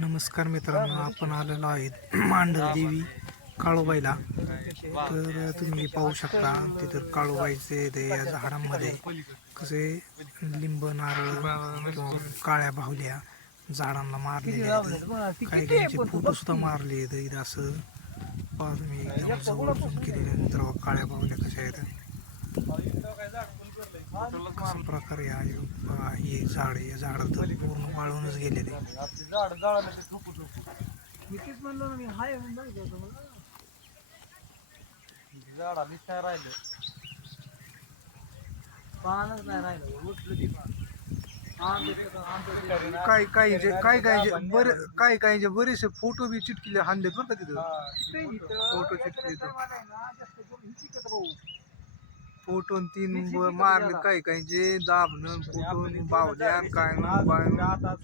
नमस्कार मित्रांनो आपण आलेलो आहेत मांढरदेवी काळोबाईला. तर तुम्ही पाहू शकता तिथं काळूबाईचे ते या झाडांमध्ये कसे लिंब नारळ किंवा काळ्या बाहुल्या झाडांना मारलेले आहेत. काही काहींचे फोटो सुद्धा मारले आहेत. इथं असं पहा तुम्ही एकदम जवळ केलेले नंतर काळ्या बाहुल्या कशा आहेत. कशा प्रकारे आहे? पहा, हे झाड. या झाड तर पूर्ण वाळूनच गेलेले. मी तेच म्हणलो ना मी हाय म्हणून बघितलं होतं मला. पानच नाही राहिलं. उठलं ती आंबे तर- काय काय काय काय बरे काय काय बरेचसे फोटो बी चिटकिले हाणलेत बरं का तिथं? ते इथं- फोटो चिटकिले फोटो न तीन मारले काय काय जे दाबणं फोटो बावल्या काय न बाय आता